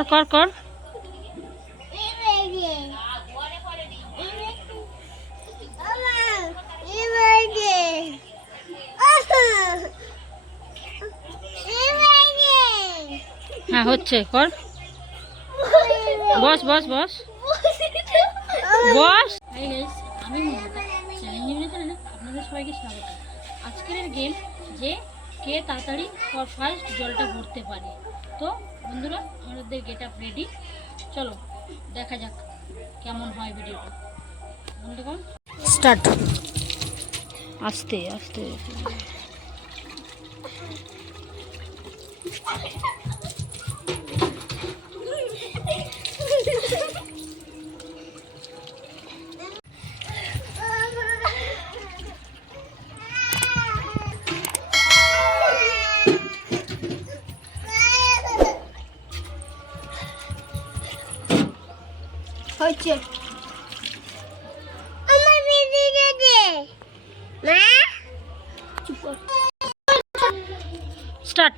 কর কর কর। হ্যাঁ হচ্ছে, কর। বস বস বস বস। আমি আপনাদের সবাইকে স্বাগত। আজকের গেম যে কে তাড়াতাড়ি ফার্স্ট জলটা ভরতে পারে। তো বন্ধুরা, আমাদের গেট আপ রেডি, চলো দেখা যাক কেমন হয় ভিডিওটা। বন্ধুগণ স্টার্ট। আস্তে আস্তে হচ্ছে আমার ভিডিও দে মা। চুপ কর। স্টার্ট।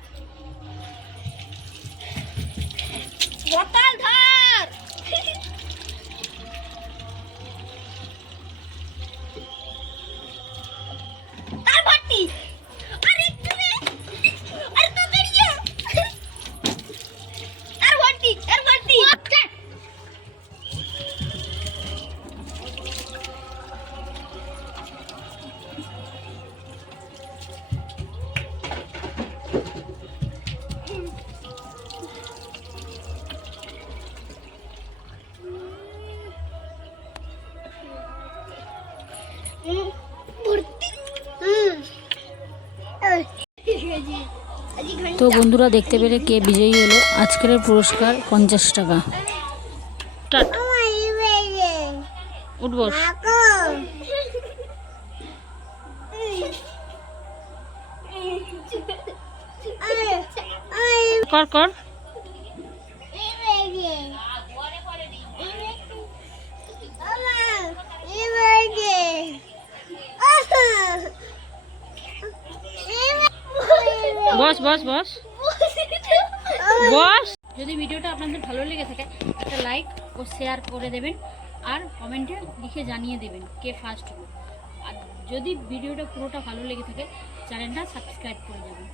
বোতল ধর। তার ভর্তি। আরে তুমি আরে তো দাঁড়িয়ে আর ভর্তি আর ভর্তি। তো বন্ধুরা, দেখতে পেরে কে বিজয়ী হলো। আজকের পুরস্কার 50 টাকা। উঠবো কর কর। বস বস বস বস। যদি ভিডিওটা আপনাদের ভালো লেগে থাকে, একটা লাইক ও শেয়ার করে দেবেন, আর কমেন্টে লিখে জানিয়ে দেবেন কে ফার্স্ট হলো। আর যদি ভিডিওটা পুরোটা ভালো লেগে থাকে, চ্যানেলটা সাবস্ক্রাইব করে যাবেন।